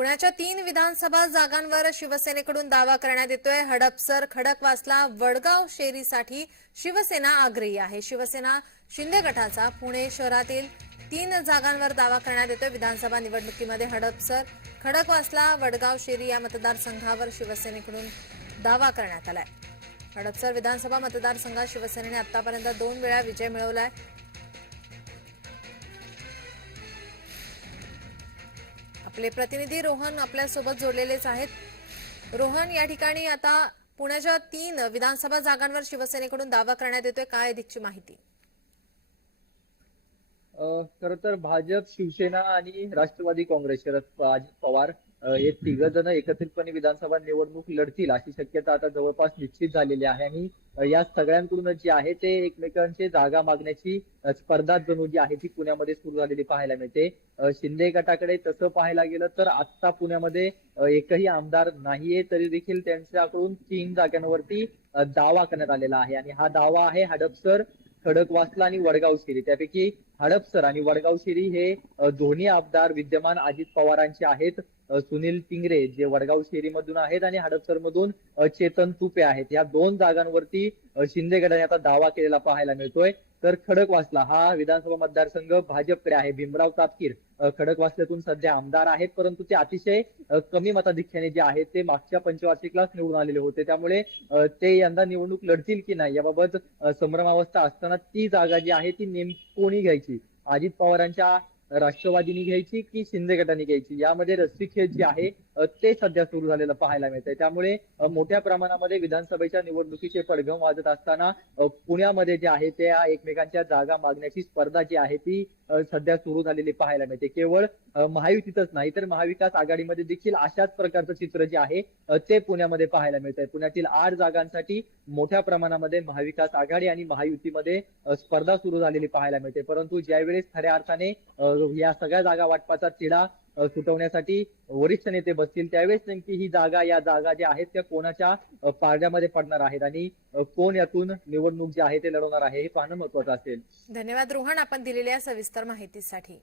पुण्याच्या तीन विधानसभा जागांवर शिवसेनेकडून दावा करण्यात येतोय. हडपसर खडकवासला वडगाव शेरीसाठी शिवसेना आग्रही आहे. शिवसेना शिंदे गटाचा पुणे शहरातील तीन जागांवर दावा करण्यात येतोय. विधानसभा निवडणुकीमध्ये हडपसर खडकवासला वडगाव शेरी या मतदारसंघावर शिवसेनेकडून दावा करण्यात आलाय. हडपसर विधानसभा मतदारसंघात शिवसेनेने आतापर्यंत दोन वेळा विजय मिळवलाय. आपले प्रतिनिधी रोहन आपल्यासोबत जोडलेलेच आहेत. रोहन या ठिकाणी आता पुण्याच्या तीन विधानसभा जागांवर शिवसेनेकडून दावा करण्यात येतोय. काय अधिकची माहिती? खर तर भाजप शिवसेना आणि राष्ट्रवादी काँग्रेस शरद अजित पवार हे तिघ जण एकत्रितपणे विधानसभा निवडणूक लढतील अशी शक्यता आता जवळपास निश्चित झालेली आहे. आणि या सगळ्यांकडून जी आहे ते एकमेकांचे जागा मागण्याची स्पर्धा जणू जी आहे ती पुण्यामध्ये सुरू झालेली पाहायला मिळते. शिंदे गटाकडे तसं पाहायला गेलं तर आता पुण्यामध्ये एकही आमदार नाहीये तरी देखील त्यांच्याकडून तीन जागांवरती दावा करण्यात आलेला आहे. आणि हा दावा आहे हडपसर खडकवासला आणि वडगाव शिरी त्यापैकी हडपसर आणि वडगाव शिरी हे दोन्ही आमदार विद्यमान अजित पवारांचे आहेत. सुनील पिंगरे जे वडगाव शेरी मधून आहेत आणि हडपसर मधून चेतन तुपे आहेत. या दोन जागांवरती शिंदे गटाने आता दावा केलेला पाहायला मिळतोय. तर खडकवासला हा विधानसभा मतदारसंघ भाजपकडे आहे. भीमराव तापकीर खडकवासल्यातून सध्या आमदार आहेत परंतु ते अतिशय कमी मताधिक्याने जे आहेत ते मागच्या पंचवार्षिकलाच निवडून आलेले होते. त्यामुळे ते यंदा निवडणूक लढतील की नाही याबाबत संभ्रमावस्था असताना ती जागा जी आहे ती नेमकी कोणी घ्यायची? अजित पवारांच्या राष्ट्रवादीनी घ्यायची की शिंदे गटाने घ्यायची? यामध्ये रस्सीखेळ जे आहे ते सध्या सुरू झालेलं पाहायला मिळतंय. त्यामुळे मोठ्या प्रमाणामध्ये विधानसभेच्या निवडणुकीचे पडघम वाजत असताना पुण्यामध्ये जे आहे त्या एकमेकांच्या जागा मागण्याची स्पर्धा जी आहे ती सध्या सुरू झालेली पाहायला मिळते. केवळ महायुतीतच नाही तर महाविकास आघाडीमध्ये देखील अशाच प्रकारचं चित्र जे आहे ते पुण्यामध्ये पाहायला मिळत आहे पुण्यातील आठ जागांसाठी मोठ्या प्रमाणामध्ये महाविकास आघाडी आणि महायुतीमध्ये स्पर्धा सुरू झालेली पाहायला मिळते. परंतु ज्यावेळेस खऱ्या अर्थाने या सगळ्या जागा वाटपाचा तिढा सुटवण्यासाठी वरिष्ठ नेते बसतील. त्यावेळेस नेमकी ही जागा या जागा ज्या आहेत त्या कोणाच्या पारड्यामध्ये पडणार आहेत आणि कोण यातून निवडणूक जी आहे ते लढवणार आहे हे पाहणं महत्वाचं असेल. धन्यवाद रोहन आपण दिलेल्या सविस्तर माहितीसाठी.